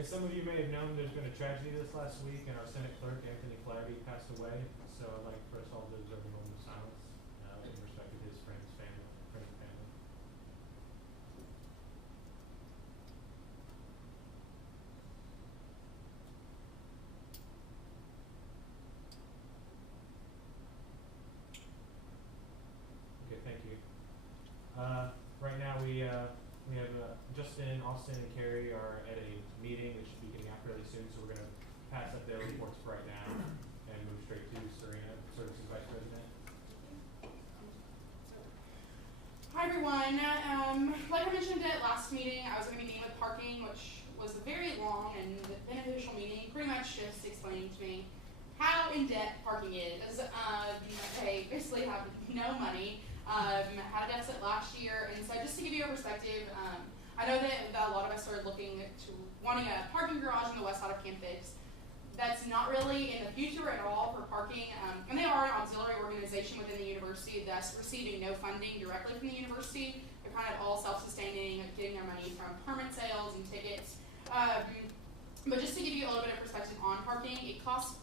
As some of you may have known, there's been a tragedy this last week, and our Senate Clerk, Anthony Flaherty, passed away. So I'd like for us all to observe a moment of silence in respect of his friends, family. Okay, thank you. Right now we have Justin, Austin, and Carrie are at a meeting that should be getting out fairly soon, so we're going to pass up their reports for right now and move straight to Serena, Services Vice President. Hi everyone. Like I mentioned at last meeting, I was going to be meeting with parking, which was a very long and beneficial meeting, pretty much just explaining to me how in-debt parking is. They basically have no money, had a deficit last year, and so just to give you a perspective, I know that a lot of us are looking to wanting a parking garage on the west side of campus. That's not really in the future at all for parking, and they are an auxiliary organization within the university, thus receiving no funding directly from the university. They're kind of all self-sustaining, getting their money from permit sales and tickets. But just to give you a little bit of perspective on parking, it costs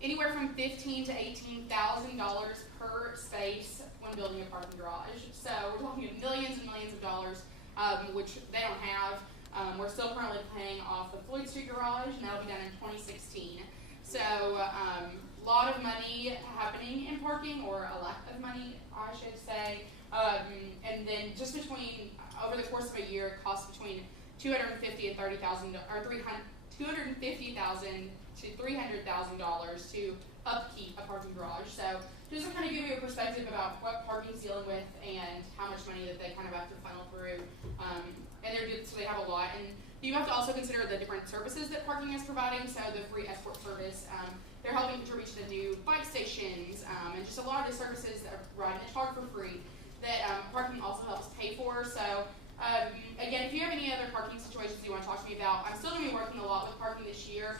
anywhere from $15,000 to $18,000 per space when building a parking garage. So we're talking millions and millions of dollars, which they don't have. We're still currently paying off the Floyd Street garage, and that'll be done in 2016. So a lot of money happening in parking, or a lack of money, I should say. And then just between, over the course of a year, it costs between $250,000 and $30,000, or $250,000 to $300,000 to upkeep a parking garage. So just to kind of give you a perspective about what parking's dealing with and how much money that they kind of have to funnel through. And so they have a lot. And you have to also consider the different services that parking is providing. So the free escort service, they're helping contribute to the new bike stations, and just a lot of the services that are provided in charge for free that parking also helps pay for. So again, if you have any other parking situations you want to talk to me about, I'm still going to be working a lot with parking this year,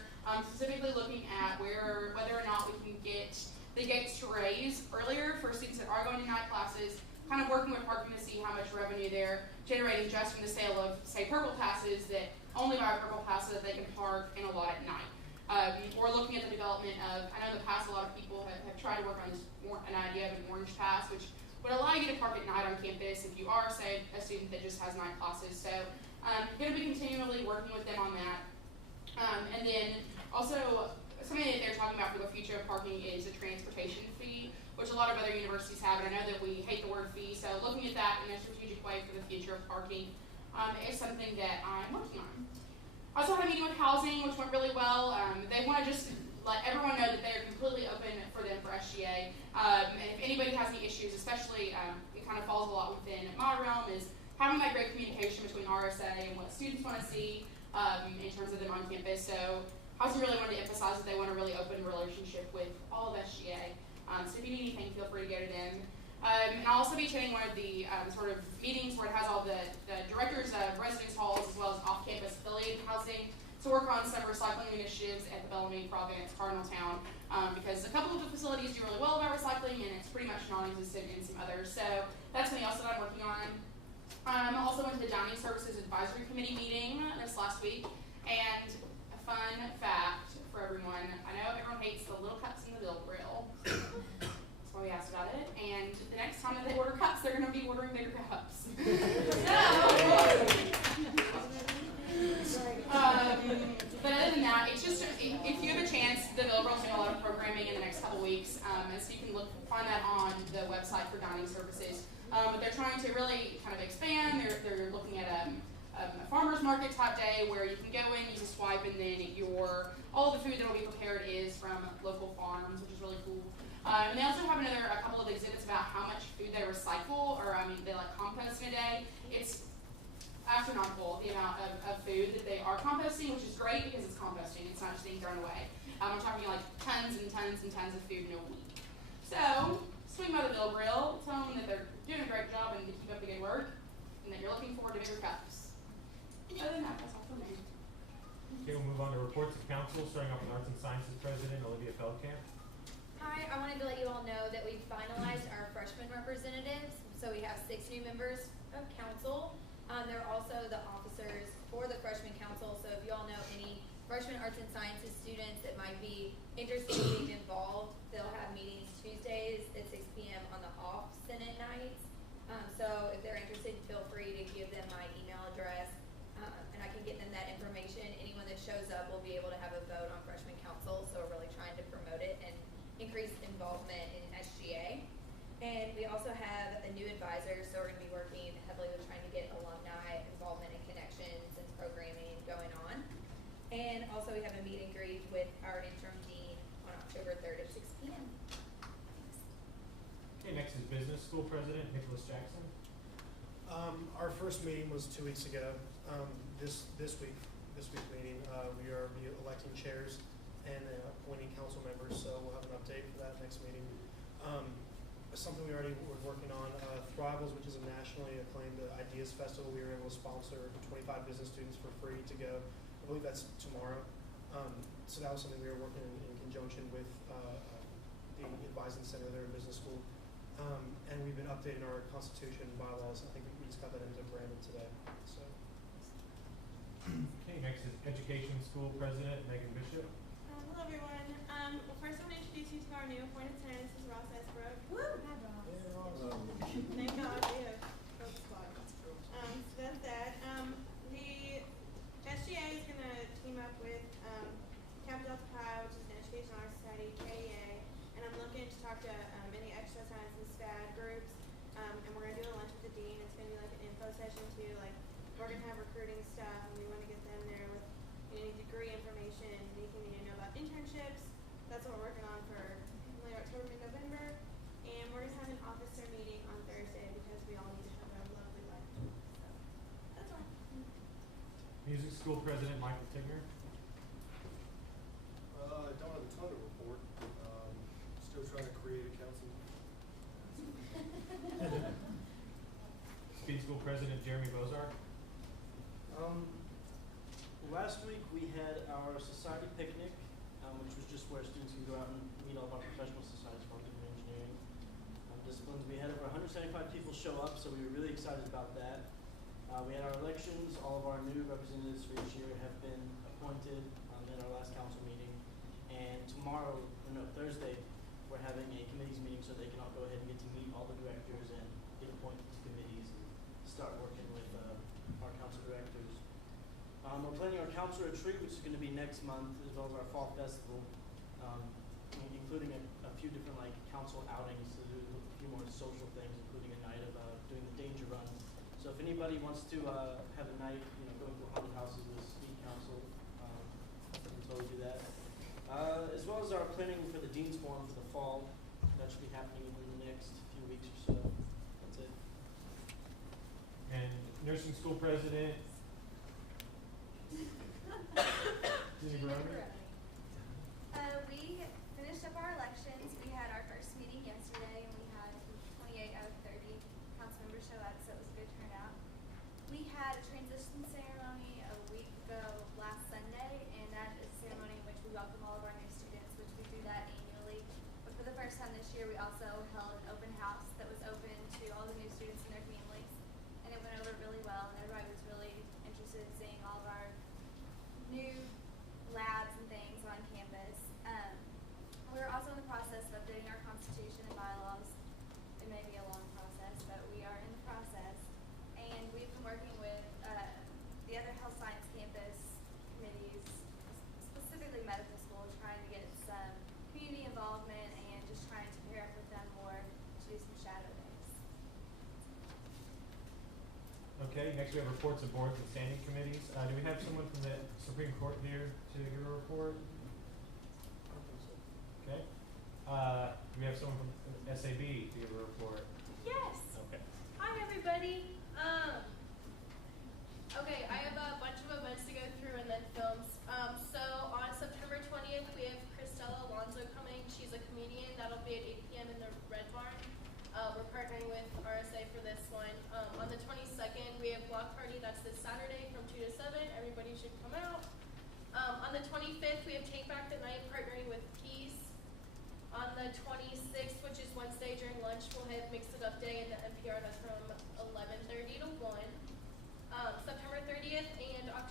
specifically looking at whether or not we can get the gates to raise earlier for students that are going to night classes, kind of working with parking to see how much revenue they're generating just from the sale of, say, purple passes, that only buy a purple pass so that they can park and a lot at night. Or looking at the development of, I know in the past a lot of people have tried to work on an idea of an orange pass, which would allow you to park at night on campus if you are, say, a student that just has night classes. So I'm going to be continually working with them on that. And then also, something that they're talking about for the future of parking is a transportation fee, which a lot of other universities have, and I know that we hate the word fee, so looking at that in a strategic way for the future of parking is something that I'm working on. I also had a meeting with housing, which went really well. They want to just let everyone know that they're completely open for them for SGA. And if anybody has any issues, especially it kind of falls a lot within my realm, is having that great communication between RSA and what students want to see in terms of them on campus. So housing really wanted to emphasize that they want a really open relationship with all of SGA. So if you need anything, feel free to go to them. And I'll also be attending one of the sort of meetings where it has all the directors of residence halls as well as off-campus affiliated housing to work on some recycling initiatives at the Bellamy, Providence, Cardinaltown, because a couple of the facilities do really well about recycling and it's pretty much non-existent in some others. So that's something else that I'm working on. I also went to the Dining Services Advisory Committee meeting this last week, and a fun fact for everyone, I know everyone hates the little cups in the bill grill. That's why we asked about it. And the next time that they order cups, they're going to be ordering bigger cups. But other than that, it's just, if you have a chance, the Bill Grill's doing a lot of programming in the next couple weeks, and so you can find that on the website for dining services. But they're trying to really kind of expand. They're looking at a farmer's market type day where you can go in, use a swipe, and then all the food that will be prepared is from local farms, which is really cool. And they also have a couple of exhibits about how much food they recycle, or they like compost in a day. It's astronomical, the amount of food that they are composting, which is great because it's composting. It's not just being thrown away. I'm talking like tons and tons and tons of food in a week. So swing by the Bill Grill, tell them that they're doing a great job and to keep up the good work, and that you're looking forward to bigger cups. Other than that, that's all for me. Okay, we'll move on to reports of council, starting off with Arts and Sciences President Olivia Feldkamp. Hi, I wanted to let you all know that we've finalized our freshman representatives. So we have 6 new members of council. They're also the officers for the freshman council. So if you all know any freshman arts and sciences students that might be interested in being involved, they'll have meetings Tuesdays at 6 p.m. on the off Senate nights. So if they're interested, feel free to give them my email address, and I can get them that information. Anyone that shows up will be able to have a vote on freshman council, so we're really trying to promote it and increase involvement in SGA. And we also have a new advisor, so we're going to be working heavily with trying to get alumni involvement and connections and programming going on. And also we have a meet and greet with our interim dean on October 3rd at 6 p.m. Okay, next is business school president Nicholas Jackson. Our first meeting was 2 weeks ago. This week meeting, we are electing chairs and appointing council members, so we'll have an update for that next meeting. Something we already were working on, Thrivals, which is a nationally acclaimed ideas festival. We were able to sponsor 25 business students for free to go. I believe that's tomorrow. So that was something we were working in conjunction with the advising center there in business school. And we've been updating our constitution and bylaws. I think we just got that into Brandon today. So. Okay, next is education school president Megan Bishop. Hello everyone. Well, first I want to introduce you to our new appointed tenant. This is Ross Esbrook. Woo! Hi, Ross. Thank God we have both squads. So that's that. The SGA is going to team up with Capital Delta Pi, which is an education honor society, KEA, and I'm looking to talk to any extra science and SPAD groups, and we're going to do a lunch with the dean. It's going to be like an info session too. Like we're going to have recruiting stuff, and we want to get them there with any degree information, anything they need to know about internships. That's what we're working on for late October, mid-November. And we're going to have an officer meeting on Thursday because we all need to have a lovely life. So that's all. Music school president Michael Tigner. I don't have a ton to report. Still trying to create a council. Speed school president Jeremy Bozark. Last week we had our society picnic, which was just where students can go out and meet all of our professional societies, marketing and engineering disciplines. We had over 175 people show up, so we were really excited about that. We had our elections. All of our new representatives for each year have been appointed in our last council meeting. And Thursday, we're having a committees meeting so they can all go ahead and get to meet all the directors and get appointed to committees and start working with our council directors. We're planning our council retreat, which is going to be next month, as well as our fall festival, including a few different council outings to do a few more social things, including a night of doing the danger run. So if anybody wants to have a night, going to haunted houses with speed council, we can totally do that. As well as our planning for the Dean's Forum for the fall. That should be happening in the next few weeks or so. That's it. And nursing school president Judy Barone. We finished up our elections. We had our first meeting yesterday, and we had 28 out of 30 council members show up, so it was a good turnout. We had a transition ceremony a week ago last Sunday, and that is a ceremony in which we welcome all of our new students, which we do that annually. But for the first time this year, we also held an open house that was open to all the new students and their families, and it went over really well, and everybody was really interested in seeing all of our new labs and things on campus. We're also in the process of updating our constitution and bylaws. It may be a long process, but we are in the process. And we've been working with the other health science campus committees, specifically medical school, trying to get some community involvement and just trying to pair up with them more to do some shadow days. Okay, next we have reports of boards and standing committees. Do we have someone from the Supreme Court here to give a report? Okay. Do we have someone from SAB to give a report? Yes. Okay. Hi, everybody. Okay, I have a bunch of events to go through and then films. So on September 20th, we have Cristela Alonso coming. She's a comedian. That'll be at 8 p.m. in the Red Barn. We're partnering with RSA for this one. On the 22nd, we have Block Party. That's this Saturday from 2 to 7. Everybody should come out. On the 25th, we have Take Back the Night, partnering with Peace. On the 26th, which is Wednesday during lunch, we'll have Mix It Up Day in the NPR. That's from 11:30 to 1. September 30th and October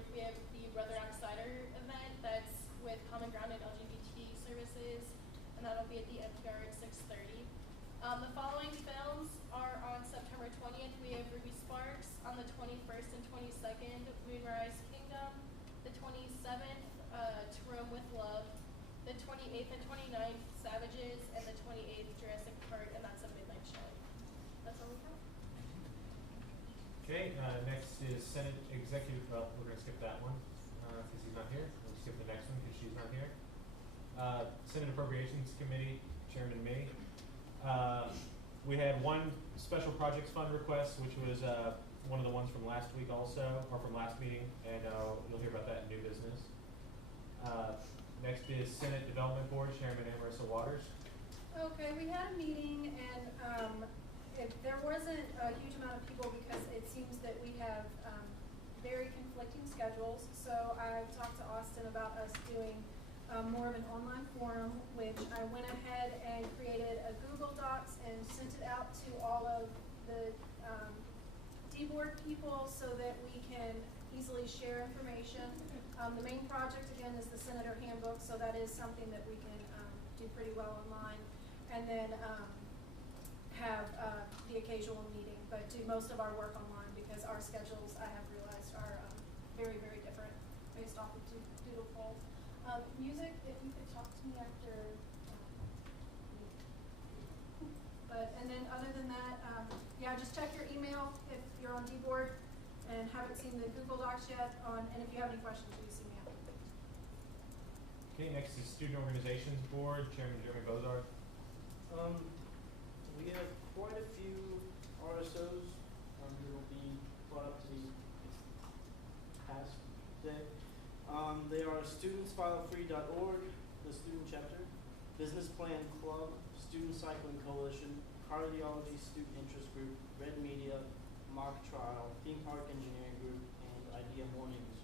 24th, we have the Brother Outsider event that's with Common Ground and LGBT services, and that'll be at the NPR at 6:30. The following films are on September 20th. We have Ruby Sparks. On the 21st and 22nd, Moonrise Kingdom. The 27th, To Rome with Love. The 28th and 29th, Savages. And the 28th, Jurassic Park, and that's a midnight showing. That's all we have. Okay, next is Senate Executive, well, we're gonna skip that one, because he's not here. We'll skip the next one because she's not here. Senate Appropriations Committee, Chairman me. We had one special projects fund request, which was, one of the ones from last week also, or from last meeting, and, you'll hear about that in new business. Next is Senate Development Board, Chairman Marissa Waters. Okay, we had a meeting and there wasn't a huge amount of people because it seems that we have very conflicting schedules. So I talked to Austin about us doing more of an online forum, which I went ahead and created a Google Docs and sent it out to all of the D-Board people so that we can easily share information. The main project, again, is the Senator Handbook, so that is something that we can do pretty well online. And then have the occasional meeting, but do most of our work online because our schedules, I have realized, are very, very different based off of Doodle Poll. Music, if you could talk to me after. And then other than that, yeah, just check your email if you're on D-Board and haven't seen the Google Docs yet. And if you have any questions, please see me out. Okay, next is Student Organizations Board, Chairman Jeremy Bozard. We have quite a few RSOs that will be brought up to the past day. They are studentsfilefree.org, the student chapter, Business Plan Club, Student Cycling Coalition, Cardiology Student Interest Group, Red Media, Mock Trial, Theme Park Engineering Group, and Idea Mornings.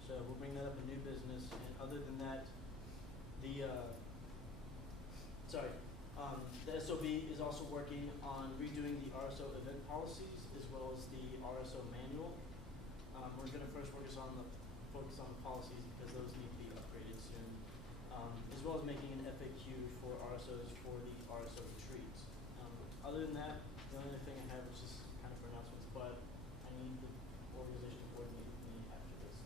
So we'll bring that up in new business. And other than that, the SOB is also working on redoing the RSO event policies as well as the RSO manual. We're going to first focus on the policies because those need to be upgraded soon, as well as making an FAQ for RSOs for the RSO retreats. Other than that, the only other thing I have is just kind of for announcements, but I need the organization to coordinate with me after this.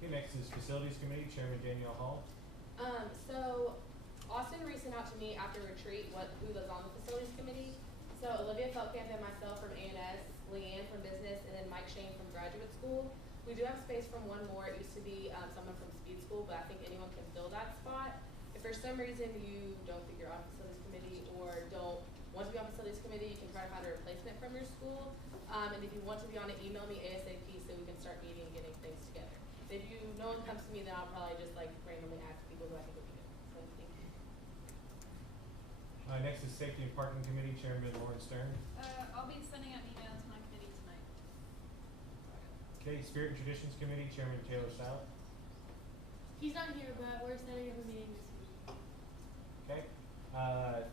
Okay, next is Facilities Committee, Chairman Danielle Hall. So Austin reached out to me after retreat who was on the Facilities Committee. So Olivia Feltkamp and myself from A&S, Leanne from Business, and then Mike Shane from Graduate School. We do have space from one more. It used to be someone from Speed School, but I think anyone can fill that spot. If for some reason you don't think you're on Facilities Committee or don't want to be on Facilities Committee, you can try to find a replacement from your school. And if you want to be on it, email me ASAP so we can start meeting and getting things together. If no one comes to me, then I'll probably just like randomly ask people who I think would be good. So thank you. Next is Safety and Parking Committee, Chairman Lauren Stern. I'll be sending out email to my committee tonight. Okay, Spirit and Traditions Committee, Chairman Taylor South. He's not here, but we're setting up a meeting this week. Okay,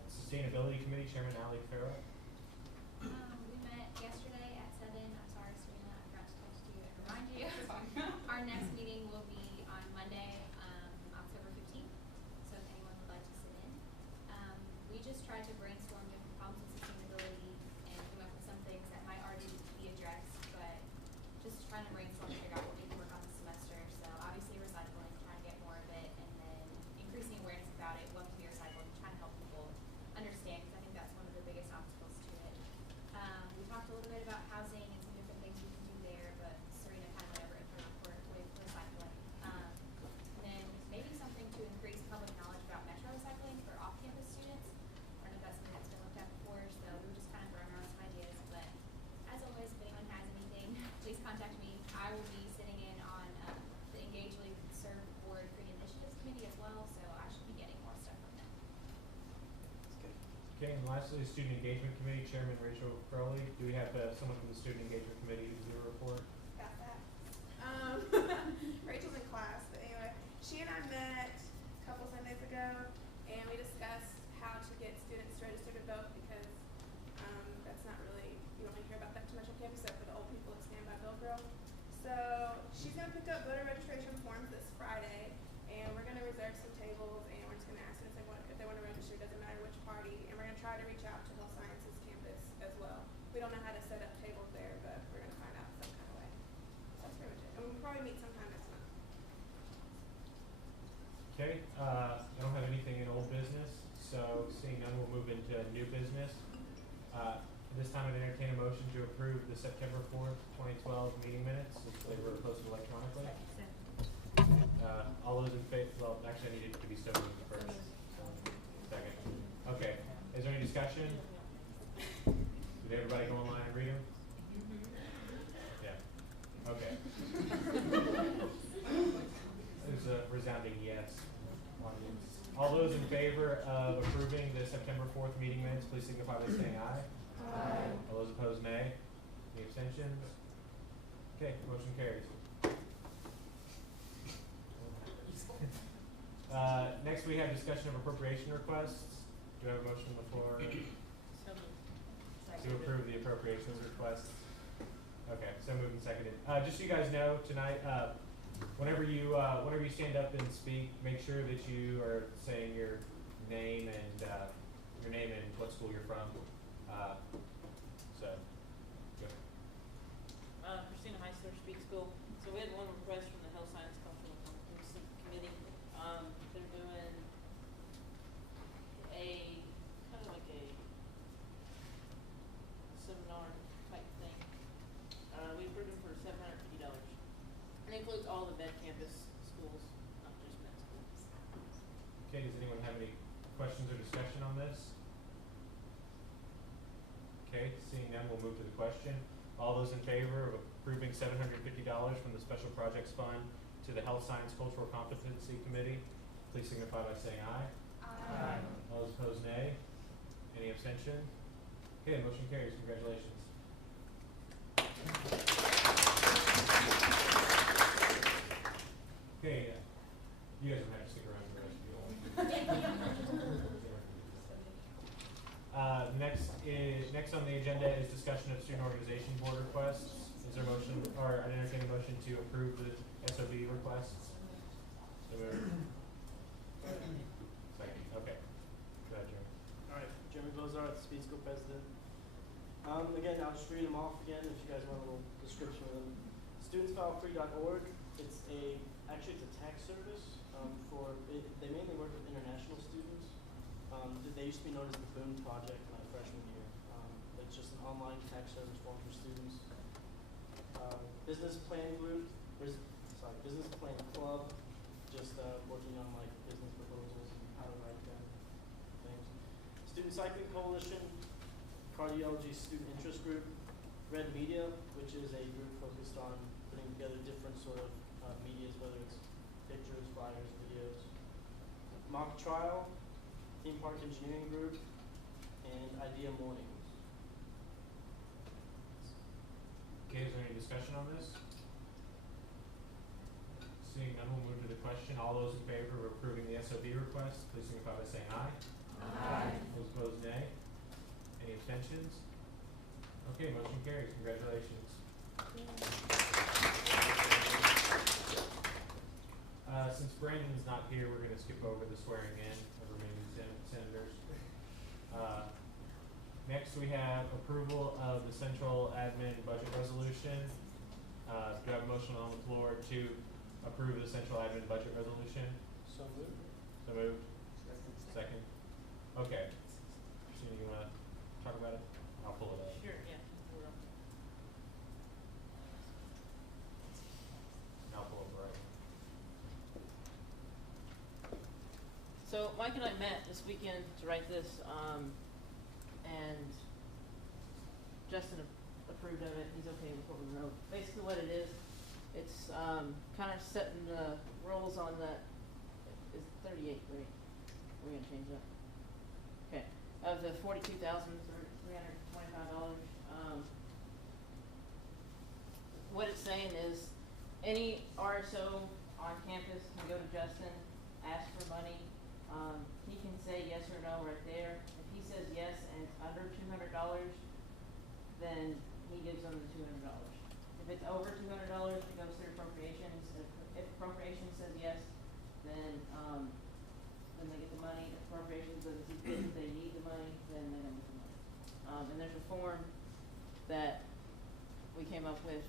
Sustainability Committee, Chairman Ali Farrow. We met yesterday at 7. I'm sorry, Serena, I forgot to text you and remind you. Our next meeting will be on Monday, October 15th. So if anyone would like to sit in. We just tried to brainstorm different problems with sustainability and come up with some things that might already be addressed, but just trying to brainstorm and figure out what we can work on this semester. So obviously recycling, trying to get more of it, and then increasing awareness about it, what can be recycled, trying to help people understand, because I think that's one of the biggest obstacles to it. We talked a little bit about housing and some different things we can do there, but Serena kind of went over it in her report with recycling. And then maybe something to increase public knowledge about metro recycling for off-campus students. I don't know if that's something that's been looked at before, so we were just kind of throwing around some ideas. But as always, if anyone has anything, please contact me. I will be sitting in on the Engage, Lead, Serve Board Green Initiatives Committee as well, so I should be getting more stuff from them. Okay, and lastly, Student Engagement Committee, Chairman Rachel Crowley. Do we have someone from the Student Engagement Committee who's here to report? Got that. Rachel's in class, but anyway, she and I met a couple Sundays ago, and we discussed how to get students registered to vote because that's not really, you don't really hear about that too much on campus except for the old people at Stand By Bill Girl. So she's gonna pick up voter registration forms this Friday, and we're gonna reserve some tables, and we're just gonna ask them if they want to register. Doesn't matter which party, and we're gonna try to reach out to Health Sciences campus as well. We don't know how to set up tables there, but we're gonna find out some kind of way. So that's pretty much it. And we'll probably meet sometime next month. Okay, I don't have anything in old business, so seeing none, we'll move into new business. This time I'd entertain a motion to approve the September 4th, 2012 meeting minutes, since they were posted electronically. All those in favor, well, actually I needed to be so moved first, so, second. Okay, is there any discussion? Did everybody go online and read them? Yeah, okay. There's a resounding yes. All those in favor of approving the September 4th meeting minutes, please signify by saying aye. Aye. All those opposed, nay. Any abstentions? Okay, motion carries. Next we have discussion of appropriation requests. Do I have a motion on the floor to approve the appropriations requests? Okay, so moved and seconded. Just so you guys know, tonight, whenever you stand up and speak, make sure that you are saying your name and what school you're from. Christina Heisler, Speak School. So we had one request from the Health Science Cultural Committee. They're doing a kind of like a seminar type thing. We approved them for $750. And it includes all the med campus schools, not just med schools. Okay, does anyone have any questions or discussion on this? Okay, seeing none, we'll move to the question. All those in favor of approving $750 from the Special Projects Fund to the Health Science Cultural Competency Committee, please signify by saying aye. Aye. All those opposed, nay. Any abstention? Okay, motion carries. Congratulations. Okay, you guys don't have to stick around for the rest of you all. Next on the agenda is discussion of student organization board requests. Is there a motion, or an entertaining motion to approve the SOB requests? So moved. Second. Okay. Go ahead, Jeremy. All right, Jeremy Bozart, Speed School President. Again, I'll just read them off again if you guys want a little description of them. Studentsfilefree.org. It's actually it's a tax service they mainly work with international students. They used to be known as the Boom Project my freshman year. It's just an online tax service form for students. Business Plan Group, Business Plan Club, just working on like business proposals and how to write them, things. Student Cycling Coalition, Cardiology Student Interest Group, Red Media, which is a group focused on putting together different sort of medias, whether it's pictures, flyers, videos. Mock Trial, Theme Park Engineering Group, and Idea Mornings. Okay, is there any discussion on this? Seeing none, we'll move to the question. All those in favor of approving the SOB request, please signify by saying aye. Aye. Those opposed, nay. Any abstentions? Okay, motion carries. Congratulations. Since Brandon's not here, we're going to skip over the swearing in of remaining senators. Next, we have approval of the central admin budget resolution. Do I have a motion on the floor to approve the central admin budget resolution? So moved. So moved. Second. Okay. Christina, you want to talk about it? I'll pull it up. Sure, yeah. I'll pull it right now. So Mike and I met this weekend to write this, and Justin approved of it. He's okay with what we wrote. Basically what it is, it's kind of setting the rules on the, it's 38, right? We're going to change that. Okay. Of the $42,325. What it's saying is any RSO on campus can go to Justin, ask for money. He can say yes or no right there. If he says yes and it's under $200, then he gives them the $200. If it's over $200, it goes form that we came up with,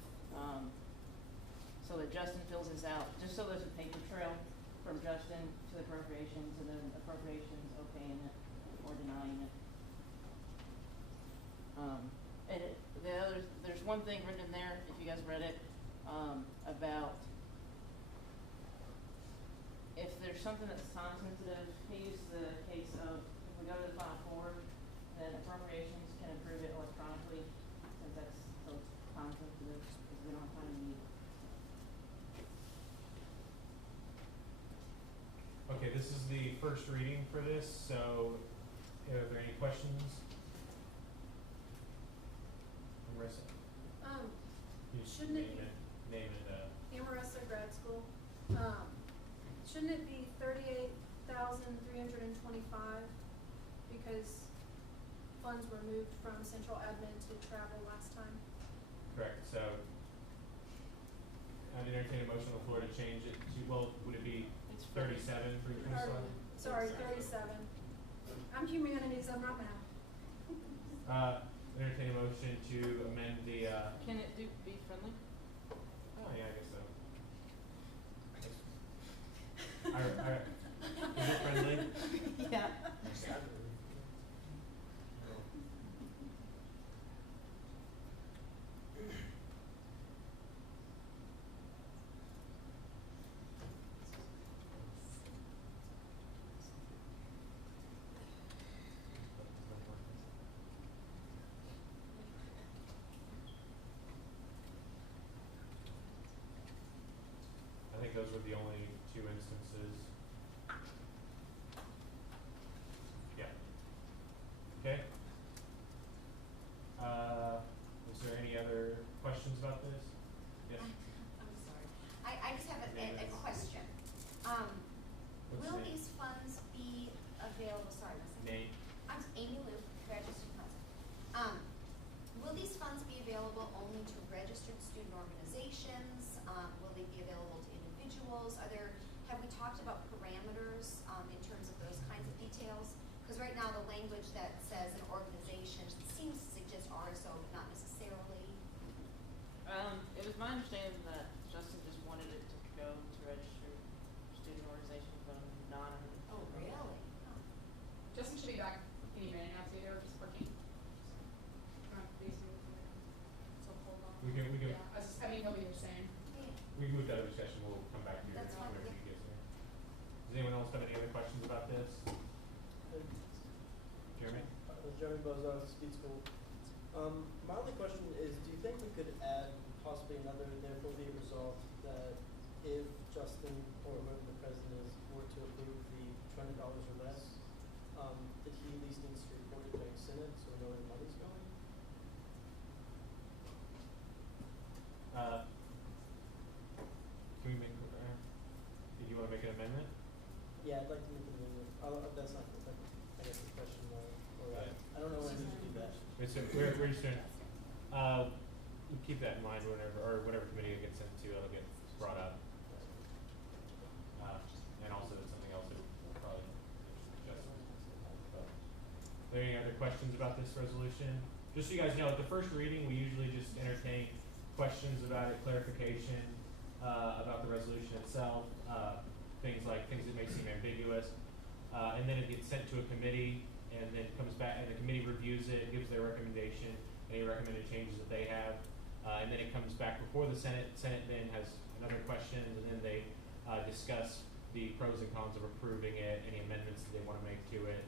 so that Justin fills this out, just so there's a paper trail from Justin to the appropriations, and then appropriations okaying it or denying it. And there's one thing written in there, if you guys read it, about if there's something that's time sensitive, he used the case of if we go to the final form, then appropriations can approve it electronically, since that's so time sensitive, because we don't have time to meet. Okay, this is the first reading for this, so are there any questions? Marissa? You Shouldn't it be name it, Amaressa Grad School? Shouldn't it be $38,325 because funds were moved from central admin to travel last time? correct, so I'd entertain a motion on the floor to change it to, well, would it be It's 37 for each one? Sorry, 37. I'm humanities, I'm not math. Entertain a motion to amend the, Can it be friendly? oh yeah, I guess so. Is it friendly? Yeah. I think those were the only two instances. Yeah. Okay. Is there any other questions about this? Yes. I'm sorry. I just have a question. What's Will the name? these funds be available, sorry, Name. I'm Amy Lou, registered council. Will these funds be available only to registered student organizations? Will they be available to individuals? Have we talked about parameters, in terms of those kinds of details? Because right now the language that says an organization seems to suggest RSO, but not necessarily. It was my understanding that Justin just wanted it to go to registered student organizations, but I'm not. Oh, really? Oh. Justin should be back any minute now too, they were just working. So hold on. We can, Yeah, I mean, he'll be the same. we moved out of discussion, we'll come back to you That's fine, whenever yeah. you get there. Does anyone else have any other questions about this? Jeremy? Jeremy Bozo, Speed School. My only question is, do you think we could add possibly another, therefore be it resolved, that if Justin or whoever the president is were to approve the $200 or less, that he at least needs to report it during Senate so we know where the money's going? Can we make, did you wanna make an amendment? Yeah, I'd like to make an amendment. That's not, I guess the question, Right. I don't know when we should do that. It's we're just gonna, keep that in mind whenever committee it gets into, it'll get brought up. And also it's something else that we'll probably discuss. Are there any other questions about this resolution? Just so you guys know, at the first reading, we usually just entertain questions about it, clarification, about the resolution itself, things that may seem ambiguous. And then it gets sent to a committee and then comes back and the committee reviews it, gives their recommendation, any recommended changes that they have. And then it comes back before the Senate. Senate then has another question and then they discuss the pros and cons of approving it, any amendments that they want to make to it.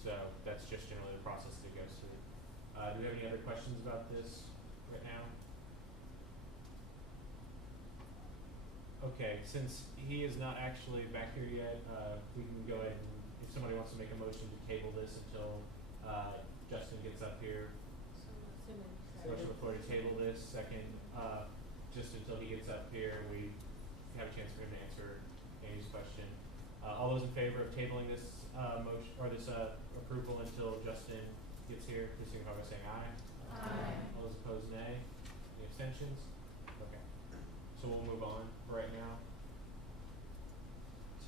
So that's just generally the process that it goes through. Do we have any other questions about this right now? Okay, since he is not actually back here yet, we can go ahead and, if somebody wants to make a motion to table this until Justin gets up here. Motion on the floor to table this, second, just until he gets up here and we have a chance for him to answer Andy's question. All those in favor of tabling this motion or this approval until Justin gets here, please signify by saying aye. Aye. All those opposed, nay. Any abstentions? Okay. So we'll move on right now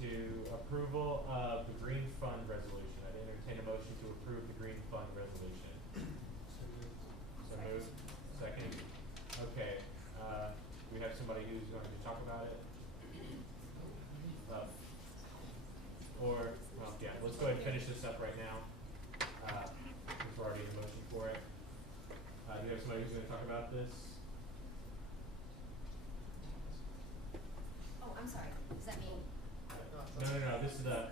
to approval of the Green Fund resolution. I'd entertain a motion to approve the Green Fund resolution. Moved. Second. Okay, we have somebody who's going to talk about it? Well, yeah, let's go ahead and finish this up right now. Since we're already in motion for it. Do you have somebody who's gonna talk about this? Oh, I'm sorry, does that mean? No, this is the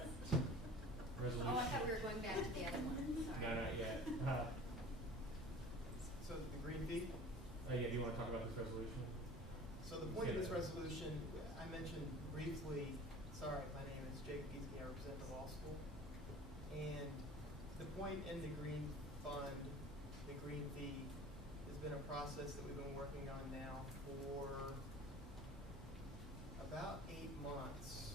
resolution. Oh, I thought we were going back to the other one, sorry. No, not yet. So the green fee? Yeah, do you wanna talk about this resolution? So the point of this resolution, I mentioned briefly, sorry, my name is Jake Giesky, I represent the law school. And the point in the green fund, the green fee, has been a process that we've been working on now for about 8 months,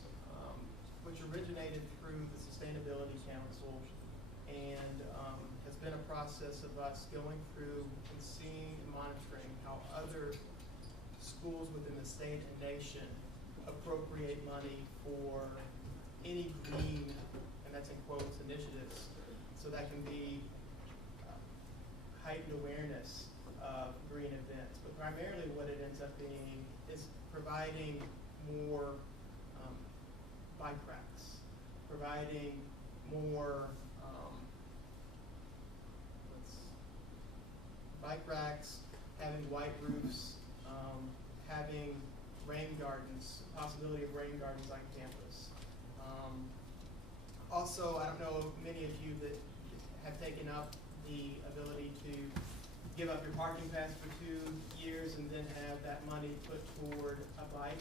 which originated through the Sustainability Council and has been a process of us going through and seeing and monitoring how other schools within the state and nation appropriate money for any green, and that's in quotes, initiatives. So that can be heightened awareness of green events. But primarily what it ends up being is providing more bike racks, providing more bike racks, having white roofs, having rain gardens, possibility of rain gardens on campus. Also, I don't know many of you that have taken up the ability to give up your parking pass for 2 years and then have that money put toward a bike.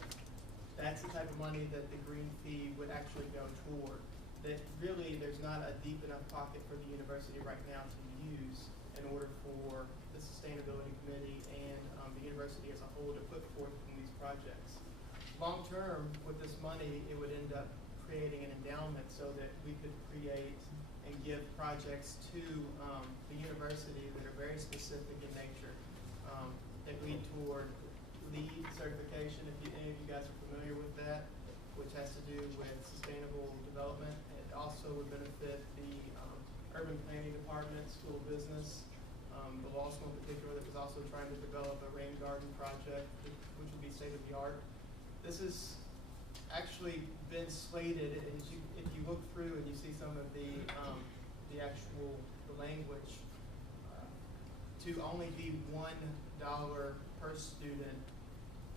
That's the type of money that the green fee would actually go toward. That really there's not a deep enough pocket for the university right now to use in order for the Sustainability Committee and the university as a whole to put forth in these projects. Long term, with this money, it would end up creating an endowment so that we could create and give projects to the university that are very specific in nature, that lead toward LEED certification, if any of you guys are familiar with that, which has to do with sustainable development. It also would benefit the urban planning department, school of business, the law school in particular that was also trying to develop a rain garden project, which would be state of the art. This has actually been slated, and if you look through and you see some of the actual language, to only be $1 per student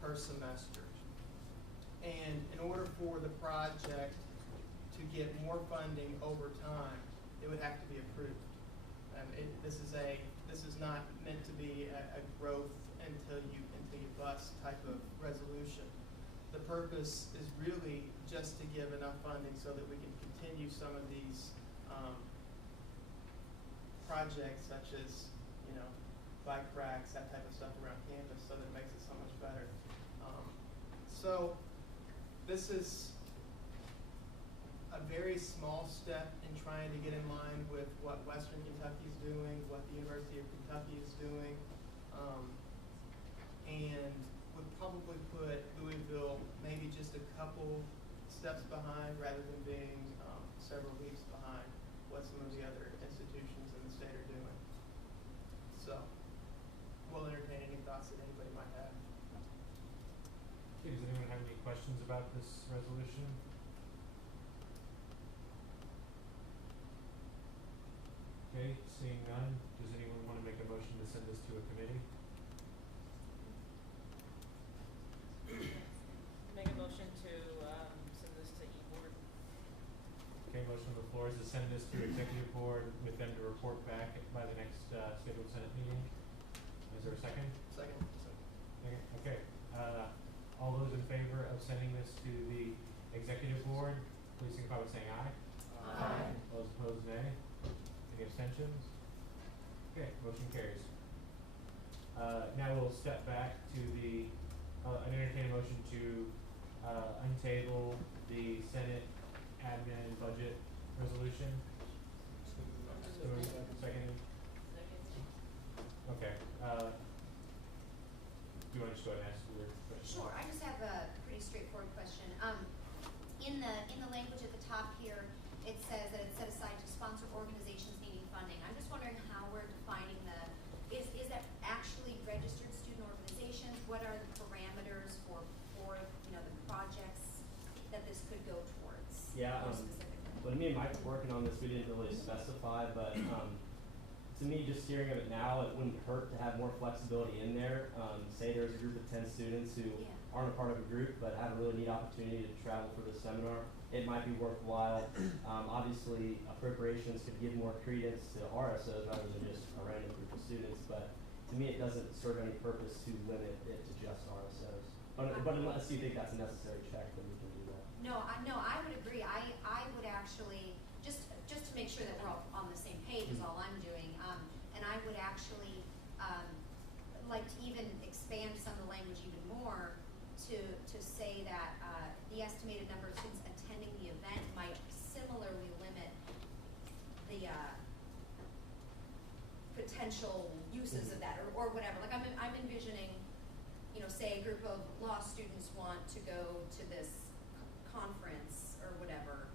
per semester. And in order for the project to get more funding over time, it would have to be approved. This is not meant to be a growth until you bust type of resolution. The purpose is really just to give enough funding so that we can continue some of these projects, such as bike racks, that type of stuff around campus, so that it makes it so much better. So this is a very small step in trying to get in line with what Western Kentucky is doing, what the University of Kentucky is doing, and would probably put Louisville maybe just a couple steps behind rather than being several leaps behind what some of the other institutions in the state are doing. So we'll entertain any thoughts that anybody might have. Okay, does anyone have any questions about this resolution? Okay, seeing none, does anyone want to make a motion to send this to a committee? Make a motion to send this to e-board. Okay, motion on the floor is to send this to executive board with them to report back by the next scheduled Senate meeting. Is there a second? Second. Okay, all those in favor of sending this to the executive board, please signify by saying aye. Aye. Those opposed, nay. Any abstentions? Okay, motion carries. Now we'll step back to the, an entertaining motion to untable the Senate admin budget resolution. Second. Okay. Do you want to just go ahead and ask your question? Sure, I just have a pretty straightforward question. In the language at the top here, it says that it's set aside to sponsor organizations needing funding. I'm just wondering how we're defining is that what are the parameters for, you know, the projects that this could go towards? Yeah, more specifically? when me and Mike were working on this, we didn't really specify, but to me, just hearing of it now, it wouldn't hurt to have more flexibility in there. Say there's a group of 10 students who Yeah. aren't a part of a group, but have a really neat opportunity to travel for the seminar. It might be worthwhile. Obviously, appropriations could give more credence to RSOs rather than just a random group of students, but to me, it doesn't serve any purpose to limit it to just RSOs. But unless you think that's a necessary check, then we can do that. No, I would agree. I would actually, just to make sure that we're all on the same page is all I'm doing. And I would actually, like to even expand some of the language even more to say that, the estimated number of students attending the event might similarly limit the, potential uses of that or whatever. Like I'm envisioning, you know, say a group of law students want to go to this conference or whatever.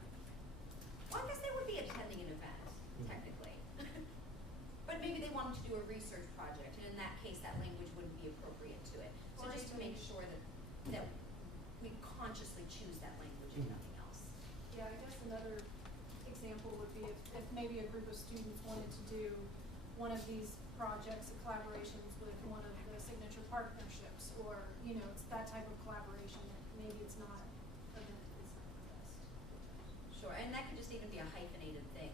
Well, I guess they would be attending an event, technically. But maybe they wanted to do a research project, and in that case, that language wouldn't be appropriate to it. So Or just to make sure that we consciously choose that language and nothing else. Yeah, I guess another example would be if maybe a group of students wanted to do one of these projects or collaborations with one of the signature partnerships, or, you know, it's that type of collaboration that maybe it's not the best. Sure, and that could just even be a hyphenated thing.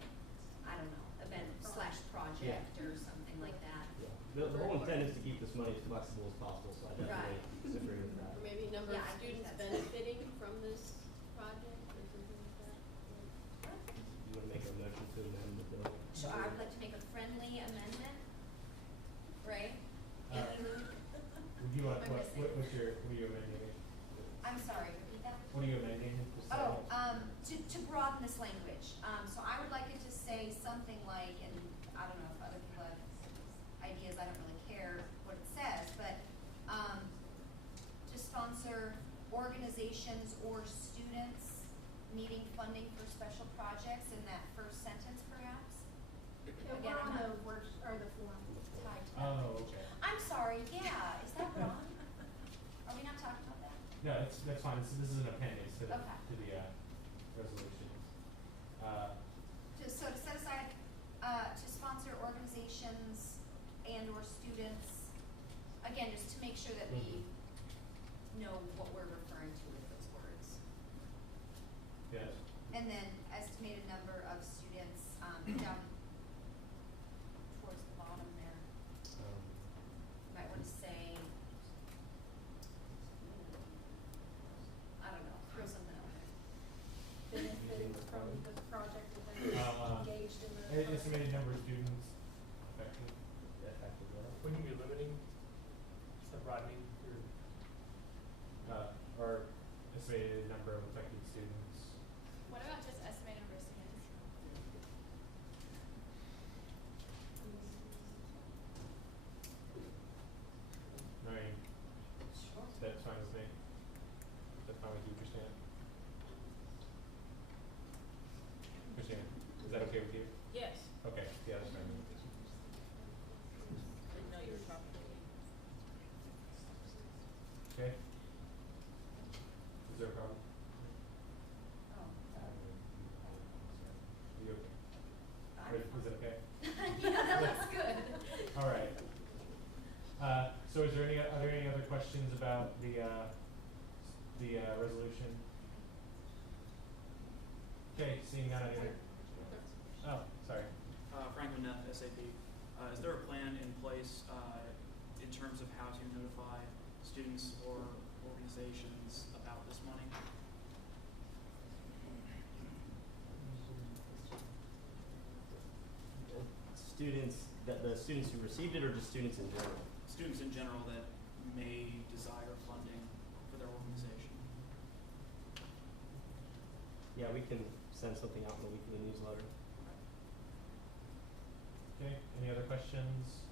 I don't know, event/project or something like that. Yeah. The whole intent is to keep this money as flexible as possible, so I definitely agree with that. Or maybe number Yeah, of I think students that's- benefiting from this project or something like that. You want to make a motion to amend the bill? So I would like to make a friendly amendment, right? Would you want, Am I missing? what are you amending? I'm sorry, repeat that? What are you amending? Just say Oh, it. to broaden this language, so I would like it to say something like, and I don't know if other people have ideas, I don't really care what it says, but, to sponsor organizations or students needing funding for special projects in that first sentence perhaps? Yeah, Again, we're I'm on not the word, or the form. tied to that Oh, language. okay. I'm sorry, yeah, is that wrong? Are we not talking about that? No, that's fine. This is an appendix to the, Okay. resolutions. So to set aside, to sponsor organizations and or students, again, just to make sure that we know what we're referring to with those words. Yes. And then estimated number of students, down towards the bottom there. You might want to say, I don't know, throw something out there. Benefiting from the project that they're engaged in the. Estimated number of students affected. Effective, yeah. Wouldn't you be limiting, instead of broadening your, Or estimated number of affected students. What about just estimated number of students? I mean, that's fine with me. That's fine with you, Christina? Christina, is that okay with you? Yes, Okay, yeah, that's fine. didn't know you were talking to me. Okay? Is there a problem? Oh, You okay? I'm Is it okay? yeah, that looks good. All right. So are there any other questions about the resolution? Okay, seeing none, oh, sorry. Franklin Neff, SAP. Is there a plan in place in terms of how to notify students or organizations about this money? The students who received it, or just students in general? Students in general that may desire funding for their organization. Yeah, we can send something out in the weekly newsletter. Okay, any other questions?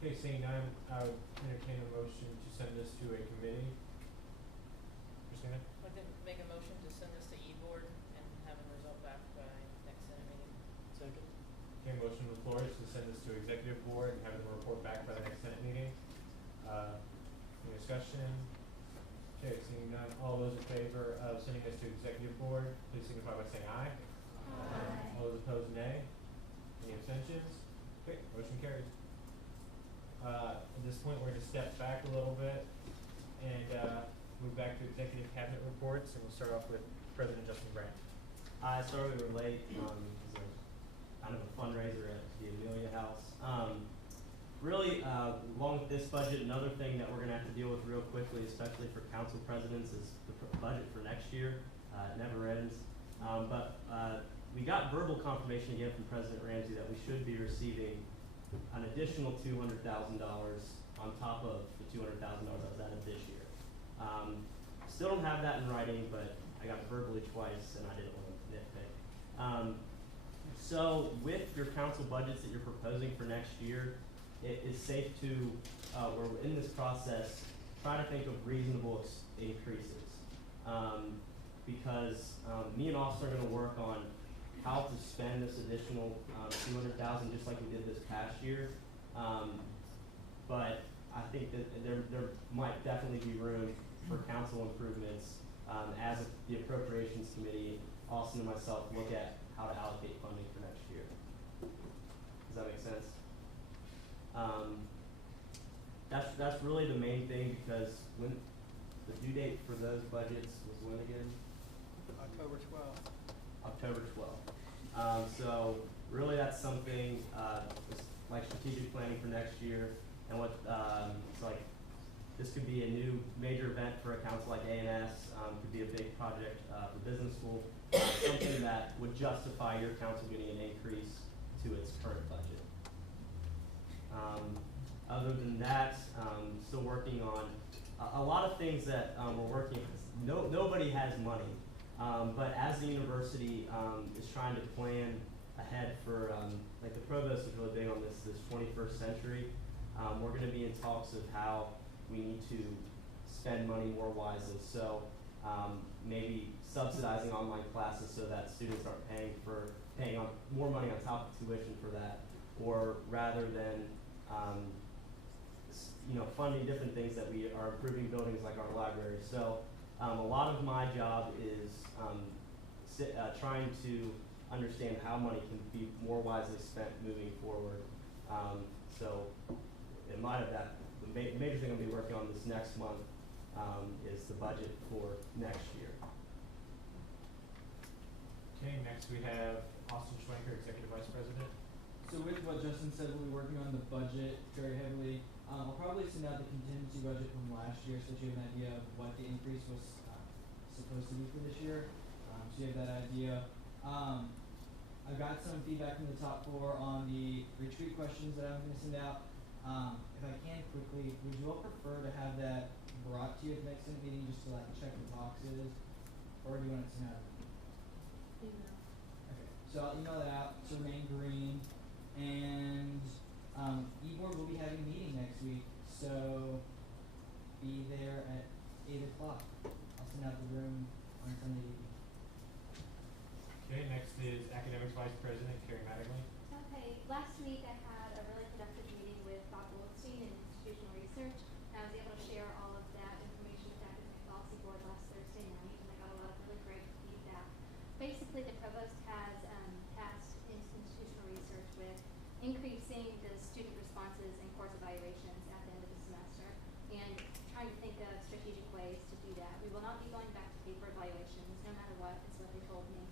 Okay, seeing none, I would entertain a motion to send this to a committee. Christina? I can make a motion to send this to E-Board and have a result back by next Senate meeting. Second. Okay, motion on the floor is to send this to executive board and have them report back by the next Senate meeting. discussion? Okay, seeing none, all those in favor of sending this to executive board, please signify by saying aye. Aye. All those opposed, nay. Any abstentions? Okay, motion carries. At this point, we're gonna step back a little bit and, move back to executive cabinet reports, and we'll start off with President Justin Grant. Sorry we were late, because of kind of a fundraiser at the Amelia House. Really, along with this budget, another thing that we're gonna have to deal with real quickly, especially for council presidents, is the budget for next year. It never ends. But we got verbal confirmation again from President Ramsey that we should be receiving an additional $200,000 on top of the $200,000 that was added this year. Still don't have that in writing, but I got it verbally twice, and I didn't want to nitpick. So with your council budgets that you're proposing for next year, it is safe to, we're in this process, try to think of reasonable increases. Because me and Austin are going to work on how to spend this additional $200,000 just like we did this past year. But I think that there might definitely be room for council improvements as the appropriations committee, Austin and myself, look at how to allocate funding for next year. Does that make sense? That's really the main thing, because when the due date for those budgets was when again? October 12th. October 12th. So really that's something like strategic planning for next year, and what it's like. This could be a new major event for a council like A&S. Could be a big project for business school. Something that would justify your council getting an increase to its current budget. Other than that, still working on a lot of things that we're working on. Nobody has money, but as the university is trying to plan ahead for, like the provost is really big on this 21st century. We're going to be in talks of how we need to spend money more wisely. So maybe subsidizing online classes so that students aren't paying on more money on top of tuition for that, or rather than funding different things that we are improving buildings like our library. So a lot of my job is trying to understand how money can be more wisely spent moving forward. So in light of that, the major thing I'll be working on this next month is the budget for next year. Okay, next we have Austin Schwenker, Executive Vice President. So with what Justin said, we'll be working on the budget very heavily. I'll probably send out the contingency budget from last year so that you have an idea of what the increase was supposed to be for this year. So you have that idea. I've got some feedback from the top floor on the retreat questions that I'm going to send out. If I can quickly, would you all prefer to have that brought to you at the next Senate meeting just to like check the boxes, or do you want it sent out? Email. Okay, so I'll email that out to remain green, and e-board will be having a meeting next week, so be there at 8 o'clock. I'll send out the room on Sunday evening. Okay, next is Academics Vice President Carrie Mattingly. Okay, last week I had a really productive meeting with Bob Goldstein in institutional research, and I was able to share all of that information with the Academic Policy Board last Thursday night, and I got a lot of really great feedback. Basically, the provost has tasked institutional research with increasing the student responses and course evaluations at the end of the semester, and trying to think of strategic ways to do that. We will not be going back to paper evaluations, no matter what, is what they told me.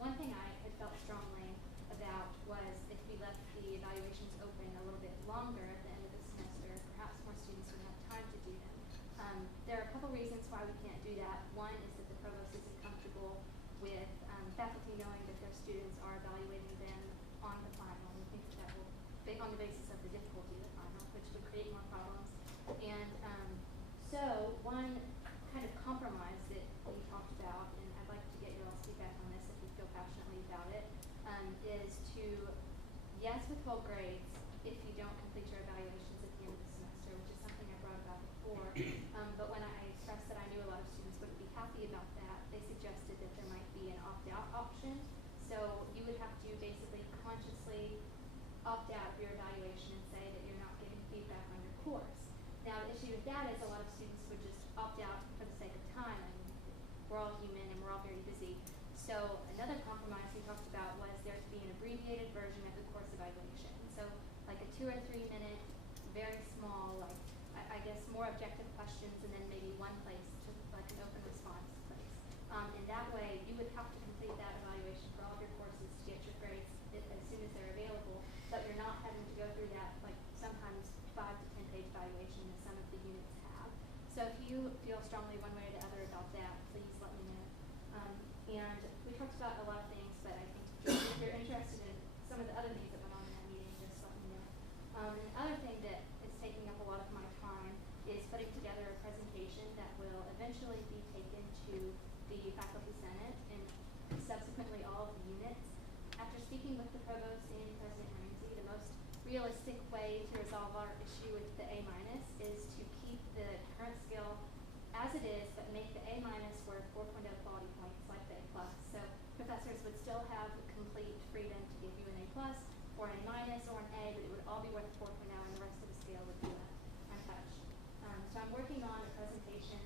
One thing I had felt strongly about was if we left the evaluations open a little bit longer at the end of the semester, perhaps more students would have time to do them. There are a couple reasons why we can't do that. One is that the provost isn't comfortable with faculty knowing that their students are evaluating them on the final. We think that will, on the basis of the difficulty of the final, which would create more problems. And so one kind of compromise that we talked about, and I'd like to get your all's feedback on this if you feel passionately about it, is to, yes, withhold grades if you don't complete your evaluations at the end of the semester, which is something I brought about before. But when I expressed that I knew a lot of students wouldn't be happy about that, they suggested that there might be an opt-out option. So you would have to basically consciously opt out of your evaluation and say that you're not giving feedback on your course. Now, the issue with that is a lot of So another compromise we talked about was there to be an abbreviated version of the course evaluation. So like a 2 or 3 minute, very small, like I guess more objective questions, and then maybe one place to like an open response place. And that way you would have to complete that evaluation for all of your courses to get your grades as soon as they're available, but you're not having to go through that like sometimes 5 to 10 page evaluation that some of the units have. So if you feel strongly one way or the other about that, please let me know. And we talked about a lot of things, but I think if you're interested in some of the other things that went on in that meeting, just let me know. And the other thing that is taking up a lot of my time is putting together a presentation that will eventually be taken to the faculty senate and subsequently all of the units. After speaking with the provost and President Ramsey, the most realistic way to resolve our issue with the A- is to keep the current skill as it is, but make the A- worth 4.0 quality points like the A+. So professors would still have complete freedom to give you an A+ or an A- or an A, but it would all be worth 4.0 and the rest of the scale would be left untouched. So I'm working on a presentation,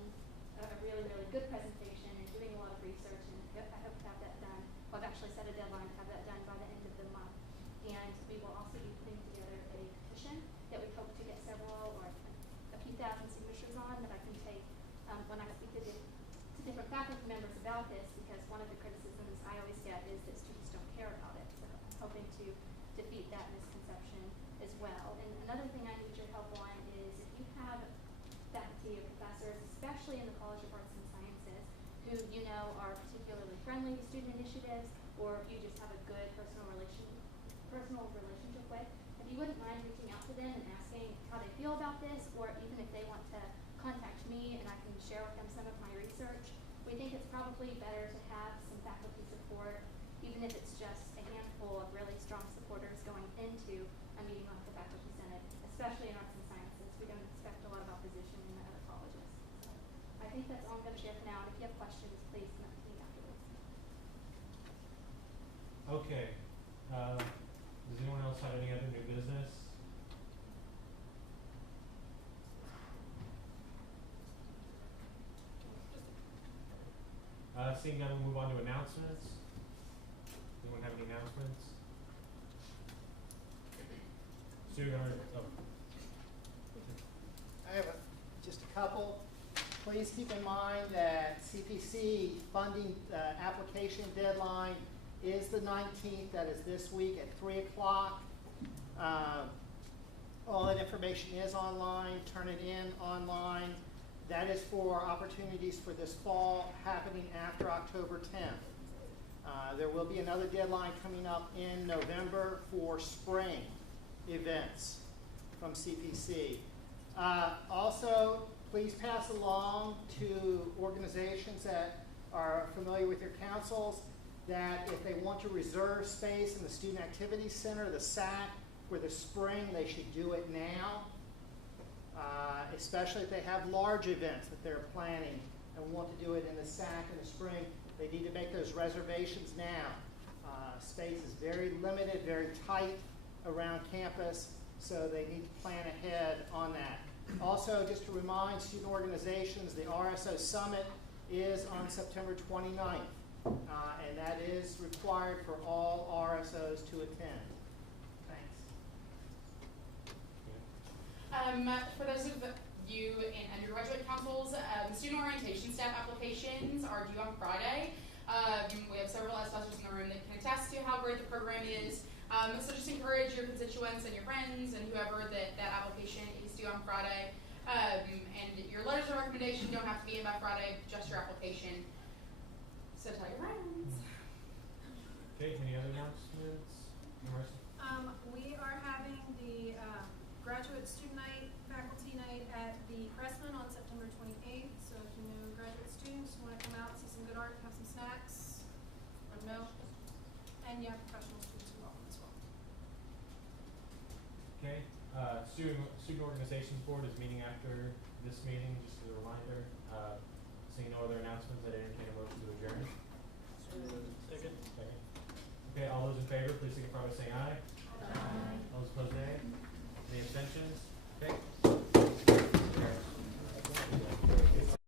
a really, really good presentation, and doing a lot of research, and I hope to have that done. Well, I've actually set a deadline to have that done by the end of the month. And we will also be putting together a petition that we hope to get several or a few thousand signatures on that I can take when I speak to different faculty members about this, because one of the criticisms I always get is that students don't care about it. So I'm hoping to defeat that misconception as well. And another thing I need your help on is if you have faculty or professors, especially in the College of Arts and Sciences, who you know are particularly friendly to student initiatives, or you just have a good personal relationship with, if you wouldn't mind reaching out to them and asking how they feel about this, or even if they want to contact me and I can share with them some of my research. We think it's probably better to have some faculty support, even if it's just a handful of really strong supporters going into a meeting like the Faculty Senate, especially in arts and sciences. We don't expect a lot of opposition in the other colleges. So I think that's all I'm going to share for now, and if you have questions, please come up to me afterwards. Okay. Does anyone else have any other new business? Seeing none, we'll move on to announcements. Anyone have any announcements? Sue, I have just a couple. Please keep in mind that CPC funding application deadline is the 19th. That is this week at 3 o'clock. All that information is online. Turn it in online. That is for opportunities for this fall happening after October 10th. There will be another deadline coming up in November for spring events from CPC. Also, please pass along to organizations that are familiar with your councils that if they want to reserve space in the Student Activity Center, the SAC, for the spring, they should do it now. Especially if they have large events that they're planning and want to do it in the SAC in the spring, they need to make those reservations now. Space is very limited, very tight around campus, so they need to plan ahead on that. Also, just to remind student organizations, the RSO Summit is on September 29th, and that is required for all RSOs to attend. For those of you in undergraduate councils, student orientation staff applications are due on Friday. We have several SSers in the room that can attest to how great the program is. So just encourage your constituents and your friends and whoever that application is due on Friday. And your letters of recommendation don't have to be in by Friday, just your application. So tell your friends. Okay, any other announcements? Marissa? We are having the graduate student night, faculty night at the Pressman on September 28th. So if you know graduate students who want to come out, see some good art, have some snacks, let them know. And you have professional students involved as well. Okay. Student Organizations Board is meeting after this meeting, just as a reminder. Seeing no other announcements, I'd entertain a motion to adjourn. Second. Okay, all those in favor, please signify by saying aye. Aye. All those opposed, nay. Any abstentions? Okay.